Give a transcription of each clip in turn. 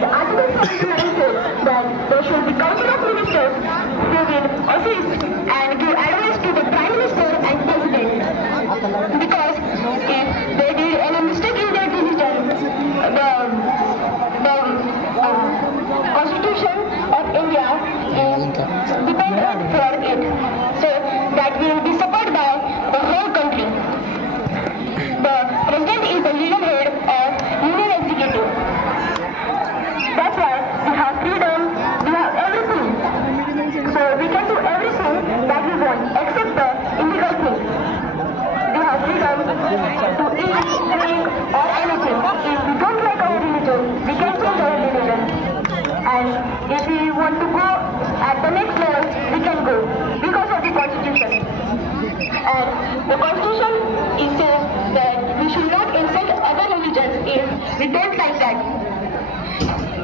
the Article 79 says that there should be council of ministers who will assist and give advice to the Prime Minister and President. Because if they did any mistake in their decision, the Constitution of India is dependent for it. So that will be supported by the whole country. The President is the legal head of Union Executive. That's why we have freedom, we have everything. So we can do everything that we want except the illegal thing. We have freedom to eat, drink or anything. If we don't like our religion, we can change our religion. And if we want to go at the next level, we can go because of the Constitution. And the Constitution says that we should not insult other religions if we don't like that.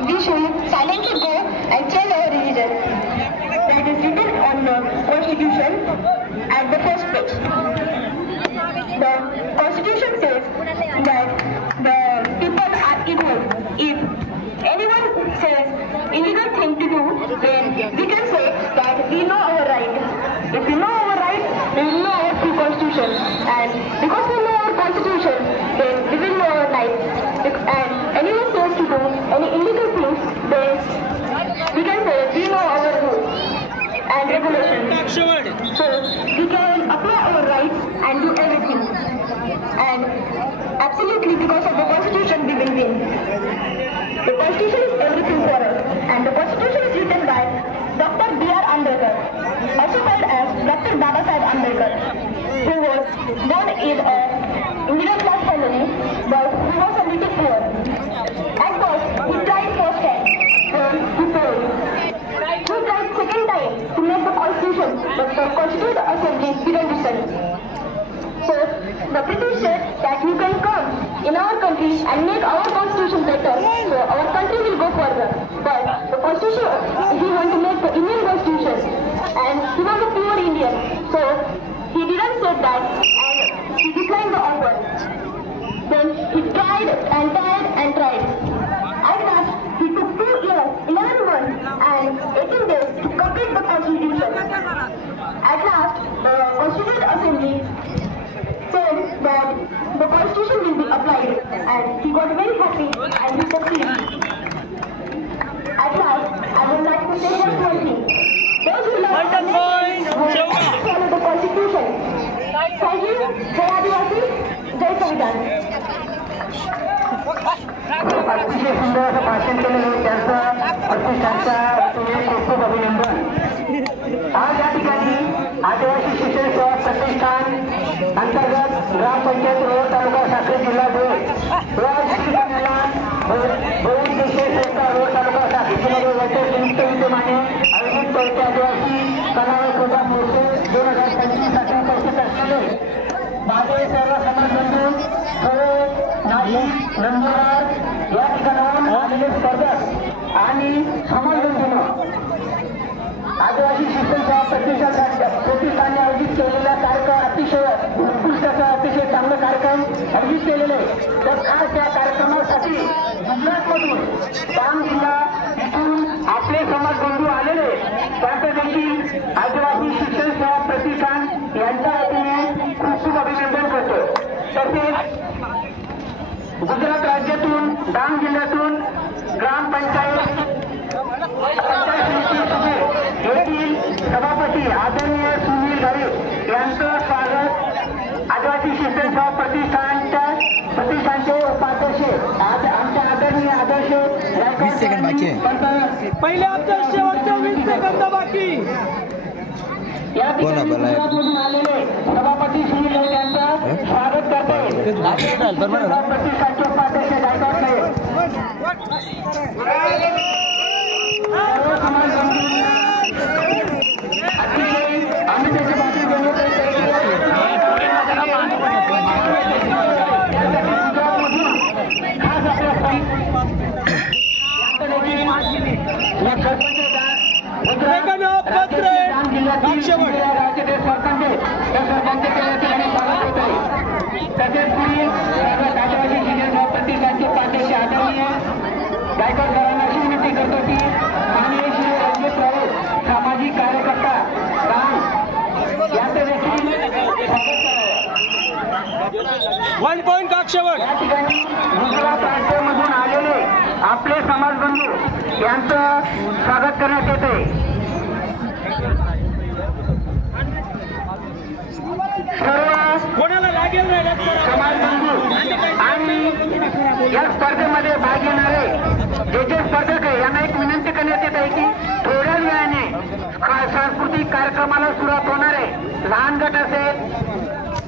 We should silently go and change our religion. That is written on the Constitution at the first page. The Constitution says that the people are equal. If anyone says illegal thing to do, then we can say that we know our right. If we know our right, we will know our true Constitution. And because we know our Constitution, then we will know our right. And anyone says to do any illegal things, then we can say we know our rules and regulations. So we can apply our rights and do everything. And absolutely because of the Constitution we will win. The Constitution is everything for us. And the Constitution is written by Dr. B.R. Ambedkar, also called as Dr. Babasaheb Ambedkar, who was born in a middle class family, but he was a little poor. At first, he tried first time, then he failed. He tried second time to make the Constitution, but the Constitutional Assembly didn't listen. So, the British said that you can come in our country and make our Constitution better, so our country will go further. But the Constitution, he wanted to make the Indian Constitution, and he was a pure Indian, so he didn't say that, and he declined the offer. Then he tried and tried and tried. At last, he took 2 years, 11 months, and 18 days to complete the Constitution. At last, the Constitutional Assembly said that the Constitution will be applied, and he got very happy and he succeeded. At last, I would like to say just one thing. Those who love follow the Constitution. Thank you. Jai Adivasi, Jai Samvidan. अतिशय सुंदर असं भाषण केलेलं त्यांचं प्रतिष्ठानच्या खूप खूप अभिनंदन. आज या ठिकाणी आदिवासी शिक्षण सेवा प्रतिष्ठान अंतर्गत ग्रामपंचायत रोड तालुका साखरे जिल्हा धुळे या ठिकाणाला बहुउद्देशीय संस्था रोड तालुका साखरे जिल्हा याच्या संयुक्त विद्यमाने आयोजित करते आदिवासी कला व क्रीडा महोत्सव 2025 साठी उपस्थित असलेले माझे सर्व समाजबंधू थोडे नाशिक नंदुरबार या ठिकाणाहून आलेले स्पर्धक आणि समाजबंधूंनो आदिवासी शिक्षण सेवा प्रतिष्ठानने आयोजित केलेला कार्यक्रम अतिशय उत्कृष्ट असा अतिशय चांगला कार्यक्रम आयोजित केलेले. तर खास या कार्यक्रमासाठी गुजरातमधून डांग जिल्हा इथून आपले समाजबंधू आलेले त्यांचं देखील आदिवासी शिक्षण सेवा प्रतिष्ठान यांच्या वतीने खूप खूप अभिनंदन करतो. तसेच गुजरात राज्यातून डांग जिल्ह्यातून ग्रामपंचायत येथील सभापती आदरणीय सुनील घरे यांचं स्वागत आदिवासी शिक्षण सेवा प्रतिष्ठानचे उपाध्यक्ष आज आमच्या आदरणीय आदर्श 20 सेकंद बाकी आहे. पहिले अध्यक्ष शेवटचे 20 सेकंद बाकी. या ठिकाणी आलेले सभापती सुनील घरे यांचं स्वागत करते. प्रतिष्ठानचे उपाध्यक्ष गायकवाड आम्ही त्याची बातमी बनवत तसेच पुढील आदिवासी शिक्षण प्रतिष्ठानचे उपाध्यक्ष आदरणीय गायकवाड 1 पॉइंट काक्षेवड. या ठिकाणी गुजरात राज्यामधून आलेले आपले समाजबंधू यांचं स्वागत करण्यात येते. सर्व कोणाला लागेल नाही समाजबंधू आणि या स्पर्धेमध्ये भाग घेणारे जे स्पर्धक आहे यांना एक विनंती करण्यात येत आहे की थोड्या वेळाने सांस्कृतिक कार्यक्रमाला सुरुवात होणार आहे. लहान गट असेल,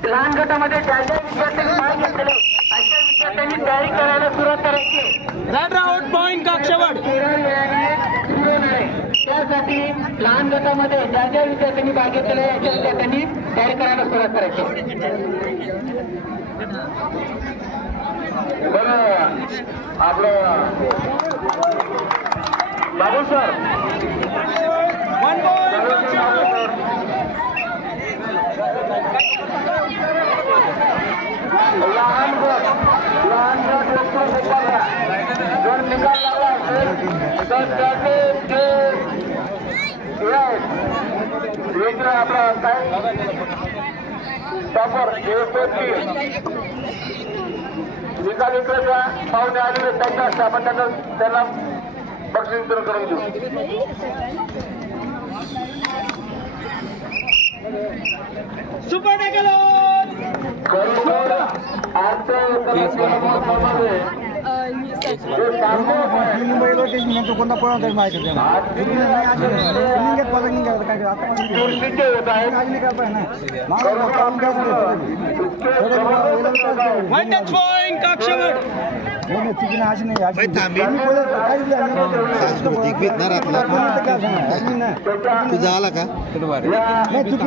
लहान गटामध्ये ज्या ज्या विद्यार्थ्यांनी भाग घेतलेले अशा विद्यार्थ्यांनी तयारी करायला सुरुवात करायची. रेड राऊंड पॉइंट काक्षेवड. थोड्या वेळाने सुरू होणार आहे. त्यासाठी लहान गटामध्ये ज्या ज्या विद्यार्थ्यांनी भाग घेतलेले अशा विद्यार्थ्यांनी तयारी करायला सुरुवात करायची. बरं आपलं बाबू सर 1 पॉइंट काक्षेवड. लहान गट जर निकाल लागला असेल तर त्याचे आपला काय टॉपर निकाल इकडे पाहुणे आलेले त्यांच्या आपण त्यांना बक्षीस वितरण करून देऊ. सुपर डेकलोन. कोणता पळवता माहिती वन टच पॉइंट काक्षेवड. सांस्कृतिक भेटणारातला तुझा आला का सांस्कृतिक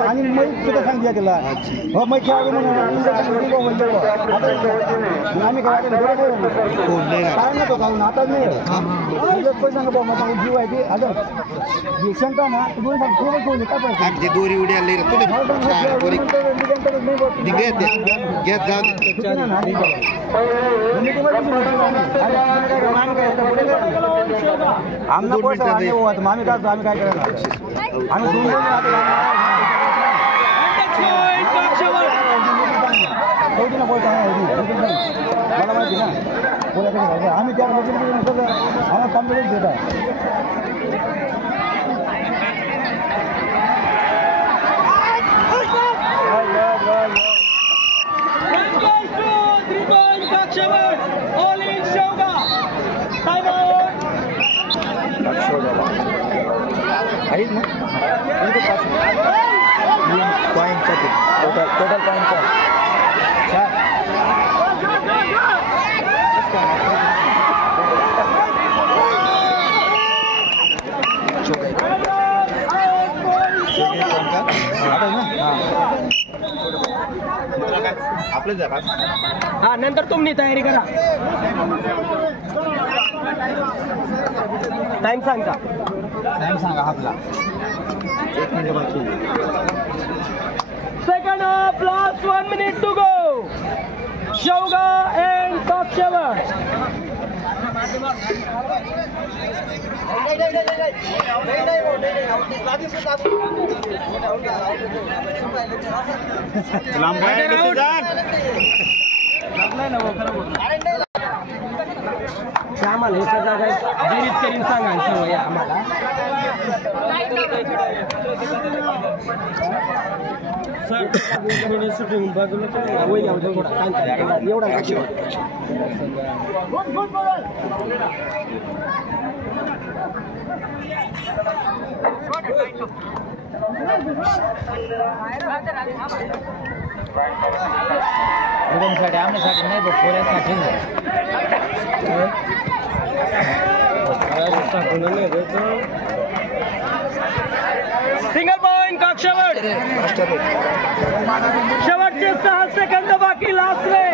आणि मग सुद्धा सांगितलं त्याला हो मग आम्ही काय नको घालून आता नाही सांगा भाऊ मग जीव आहे ते आता शंका ना तुम्ही काय दोरी उडी आली घेत जा आम्ही काय करायला आम्ही मला माहिती ना बोला आम्ही त्या आम्हाला कॉन्फिडन्स देत आहे. आहेत ना पॉईंटचा टोटल पॉईंटचा आपलं जरा हा नंतर तुम्ही तयारी करा. टाइम सांगा आपला 1 मिनिट बाकी. Second half last 1 minute to go. Shevgaon and काक्षेवड. आम्हाला एका जागा बेरीज करीन सांगा सवय आम्हाला. शूटिंग बाजूला थोडा एवढा मुलांसाठी आमच्यासाठी नाही बघ पोऱ्यासाठी सिंगल पॉइंट काक्षेवड. शेवटचे 6 सेकंद बाकी लास्ट रे.